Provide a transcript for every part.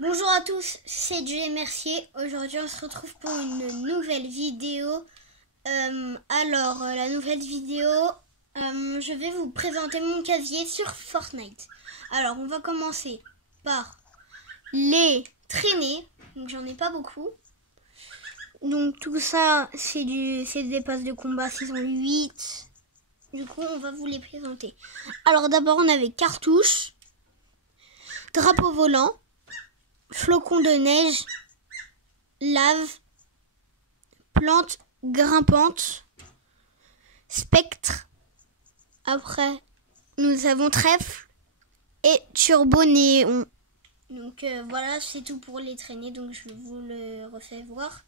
Bonjour à tous, c'est Dieu Mercier. Aujourd'hui on se retrouve pour une nouvelle vidéo. La nouvelle vidéo, je vais vous présenter mon casier sur Fortnite. Alors on va commencer par les traînées, donc j'en ai pas beaucoup. Donc tout ça c'est des passes de combat saison 8. Du coup on va vous les présenter. Alors d'abord on avait cartouches, drapeau volant, flocon de neige, lave, plante grimpante, spectre. Après, nous avons trèfle et turbo néon. Donc voilà, c'est tout pour les traînées. Donc je vous le refais voir.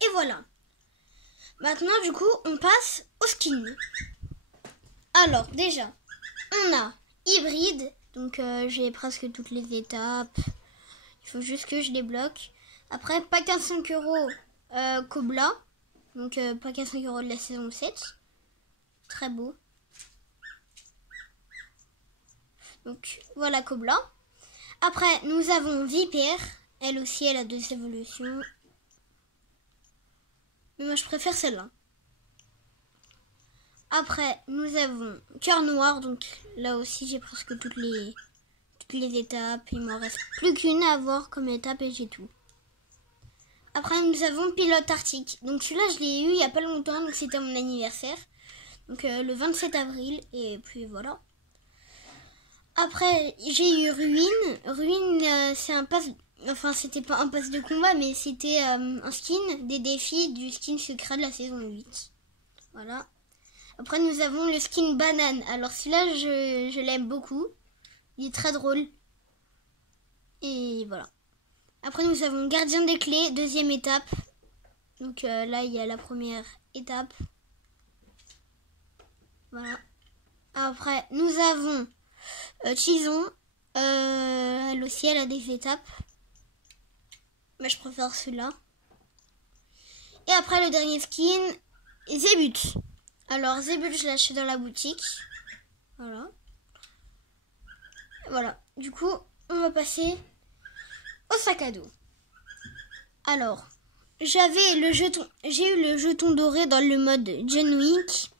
Et voilà. Maintenant, du coup, on passe au skin. Alors, déjà, on a hybride. Donc, j'ai presque toutes les étapes. Il faut juste que je les bloque. Après, pack à 5 €, Cobla. Donc, pack à 5 € de la saison 7. Très beau. Donc, voilà Cobla. Après, nous avons Vipère. Elle aussi, elle a 2 évolutions. Mais moi, je préfère celle-là. Après, nous avons Cœur Noir. Donc, là aussi, j'ai presque toutes les étapes. Il m'en reste plus qu'une à avoir comme étape et j'ai tout. Après, nous avons Pilote Arctique. Donc, celui-là, je l'ai eu il n'y a pas longtemps. Donc, c'était à mon anniversaire. Donc, le 27 avril. Et puis, voilà. Après, j'ai eu Ruine. Ruine, c'est un pass... Enfin, c'était pas un pass de combat, mais c'était un skin des défis du skin secret de la saison 8. Voilà. Après, nous avons le skin banane. Alors, celui-là, je l'aime beaucoup. Il est très drôle. Et voilà. Après, nous avons Gardien des clés, 2e étape. Donc là, il y a la première étape. Voilà. Après, nous avons Chison. Elle aussi, elle a des étapes. Mais je préfère celui-là. Et après, le dernier skin, Zébut. Alors, Zébut, je l'ai acheté dans la boutique. Voilà. Voilà. Du coup, on va passer au sac à dos. Alors, j'ai eu le jeton doré dans le mode John Wick.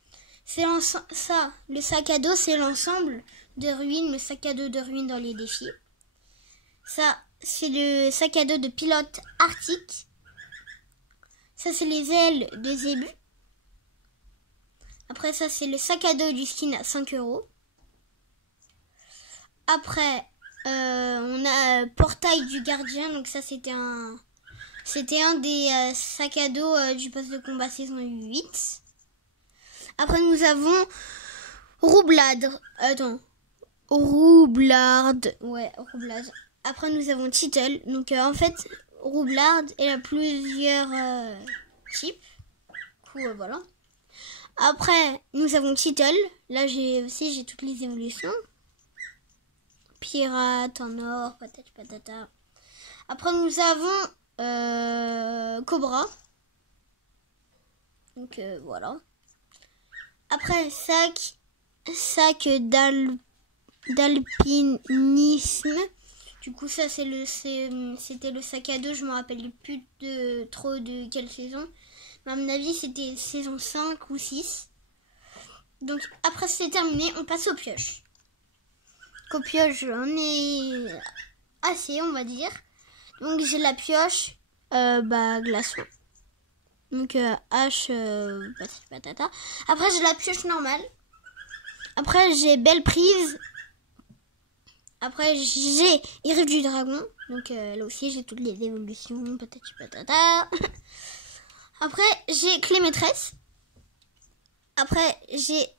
Le sac à dos, c'est l'ensemble de ruines, le sac à dos de ruines dans les défis. Ça, c'est le sac à dos de Pilote Arctique. Ça, c'est les ailes de Zébut. Après, ça, c'est le sac à dos du skin à 5 €. Après, on a Portail du Gardien. Donc ça, c'était un des sacs à dos du pass de combat saison 8. Après, nous avons Roublard. Ouais, Roublard. Après, nous avons Tittle. Donc, en fait, Roublard, elle a plusieurs types. Du coup, voilà. Après, nous avons Tittle. Là, j'ai toutes les évolutions. Pirate, en or, patati patata. Après, nous avons Cobra. Donc, voilà. Après, sac d'alpinisme. Du coup, ça, c'était le sac à dos. Je me rappelle plus trop de quelle saison. Mais à mon avis, c'était saison 5 ou 6. Donc, après, c'est terminé. On passe aux pioches. Qu'aux pioches, j'en ai assez, on va dire. Donc, j'ai la pioche glaçon. Donc, patata. Après, j'ai la pioche normale. Après, j'ai Belle Prise. Après, j'ai Irif du Dragon. Donc, là aussi, j'ai toutes les évolutions. Patati patata. Après, j'ai Clé Maîtresse. Après, j'ai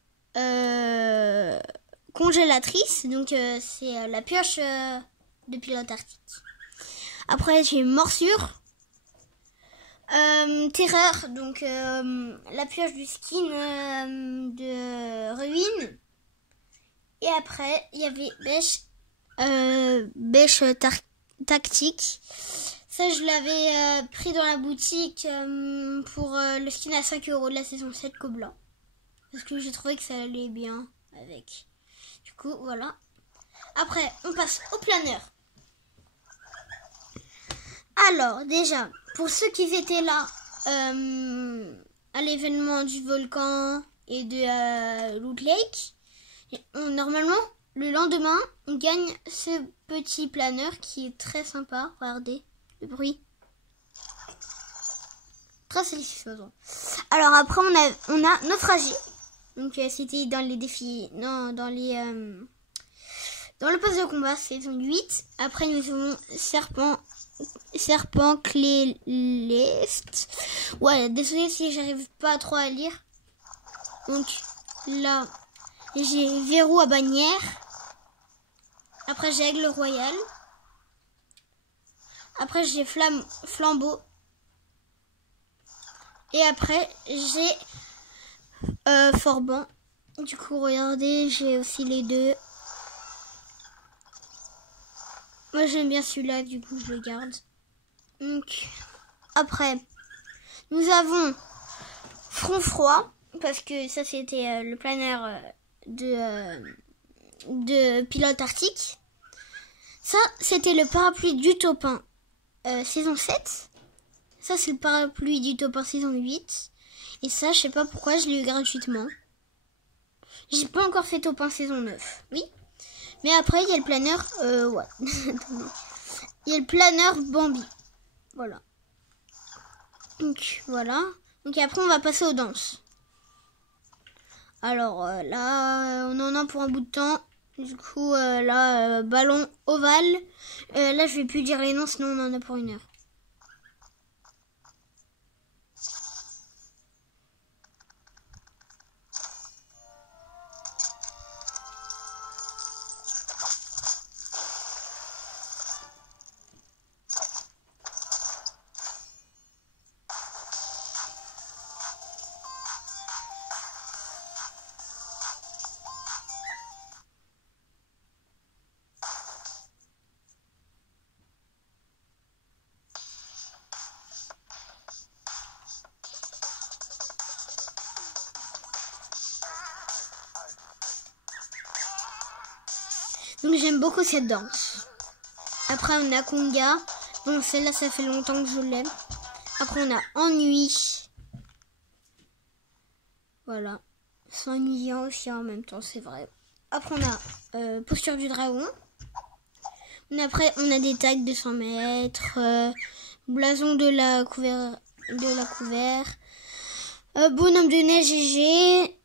Congélatrice. Donc, c'est la pioche de Pilote Arctique. Après, j'ai Morsure. Terreur. Donc, la pioche du skin de Ruine. Et après, il y avait Bêche tactique. Ça, je l'avais pris dans la boutique pour le skin à 5 € de la saison 7 Cobla. Parce que j'ai trouvé que ça allait bien avec. Du coup, voilà. Après, on passe au planeur. Alors, déjà, pour ceux qui étaient là à l'événement du volcan et de Loot Lake, normalement, le lendemain, on gagne ce petit planeur qui est très sympa. Regardez le bruit. Très satisfaisant. Alors après, on a naufragé. Donc c'était dans les défis, non, dans le poste de combat saison 8. Après nous avons serpent clé l'est. Ouais, désolé si j'arrive pas trop à lire. Donc là, j'ai verrou à bannière. Après j'ai aigle royal. Après j'ai flambeau. Et après j'ai Forban. Du coup, regardez, j'ai aussi les deux. Moi, j'aime bien celui-là, du coup, je le garde. Donc, après, nous avons front froid, parce que ça, c'était le planeur de pilote arctique. Ça, c'était le parapluie du topin saison 7. Ça, c'est le parapluie du topin saison 8. Et ça, je sais pas pourquoi, je l'ai eu gratuitement. J'ai pas encore fait topin saison 9. Oui. Mais après, il y a le planeur... ouais. Il y a le planeur Bambi. Voilà. Donc, voilà. Donc après, on va passer aux danses. Alors, là, on en a pour un bout de temps. Du coup, là, ballon ovale. Là, je vais plus dire les noms, sinon on en a pour 1 heure. Donc j'aime beaucoup cette danse. Après on a Conga. Bon, celle-là ça fait longtemps que je l'aime. Après on a Ennui. Voilà. C'est ennuyant aussi en même temps, c'est vrai. Après on a Posture du dragon. Après on a des tags de 100 mètres. Blason de la couvert. Bonhomme de neige GG.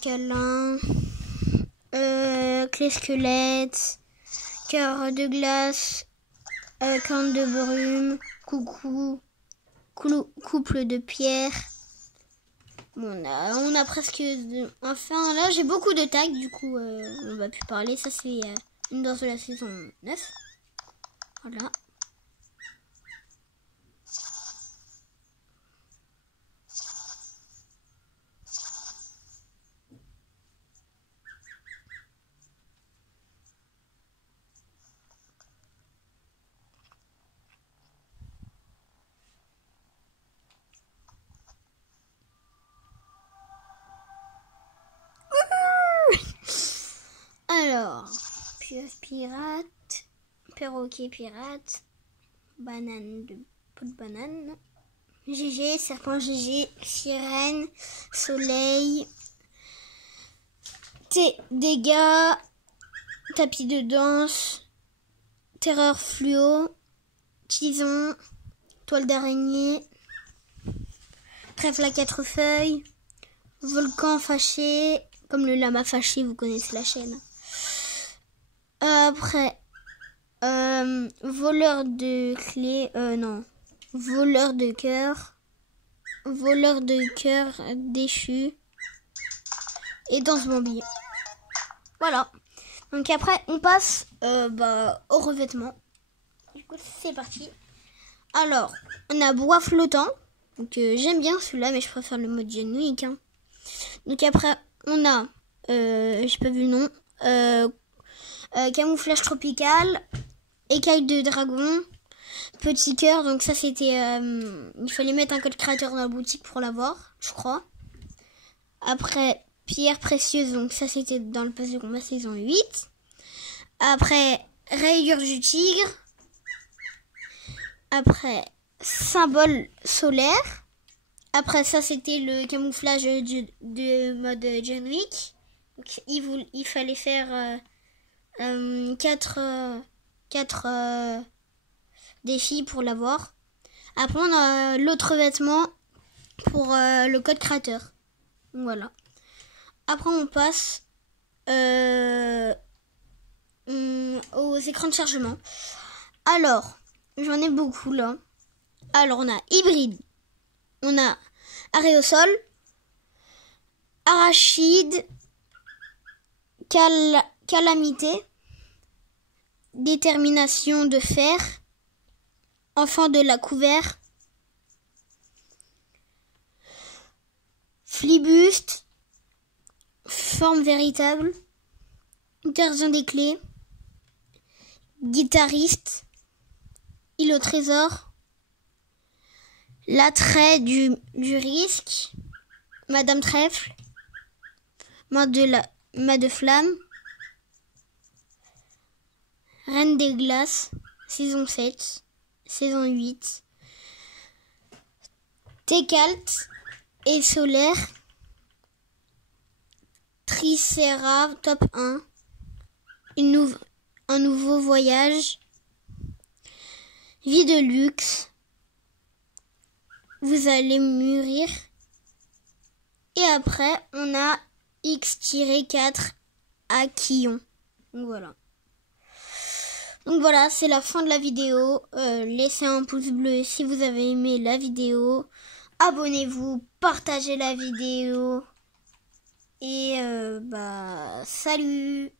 Câlin. Clé squelette, cœur de glace, corne de brume, coucou, couple de pierre. Bon, on a presque... Enfin, là, j'ai beaucoup de tags, du coup, on va plus parler. Ça, c'est une danse de la saison 9. Voilà. Alors, pieuvre pirate, perroquet pirate, banane de peau de banane, GG, serpent GG, sirène, soleil, dégâts, tapis de danse, terreur fluo, tison, toile d'araignée, trèfle à 4 feuilles, volcan fâché, comme le lama fâché, vous connaissez la chaîne. Après, voleur de clés, non, voleur de cœur déchu et danse Bambi. Voilà. Donc après, on passe au revêtement. Du coup, c'est parti. Alors, on a bois flottant. Donc j'aime bien celui-là, mais je préfère le mode John Wick. Hein. Donc après, on a, j'ai pas vu le nom, camouflage tropical, écaille de dragon, petit cœur. Donc ça c'était, il fallait mettre un code créateur dans la boutique pour l'avoir, je crois. Après pierre précieuse, donc ça c'était dans le pass de combat saison 8. Après rayure du tigre. Après symbole solaire. Après ça c'était le camouflage de mode John Wick. Donc, il fallait faire 4 défis pour l'avoir. Après on a l'autre vêtement pour le code créateur. Voilà. Après on passe aux écrans de chargement. Alors, j'en ai beaucoup là. Alors on a hybride, on a arrêt au sol, arachide, calamité, détermination de fer, enfant de la couvert, flibuste, forme véritable, gardien des clés, guitariste, île au trésor, l'attrait du risque, Madame Trèfle, main de flamme, Reine des glaces, saison 7, saison 8, Técalte et solaire, Tricéra top 1, un nouveau voyage, vie de luxe, vous allez mûrir. Et après, on a X-4 à Quillon. Donc voilà, c'est la fin de la vidéo. Laissez un pouce bleu si vous avez aimé la vidéo. Abonnez-vous, partagez la vidéo. Et salut!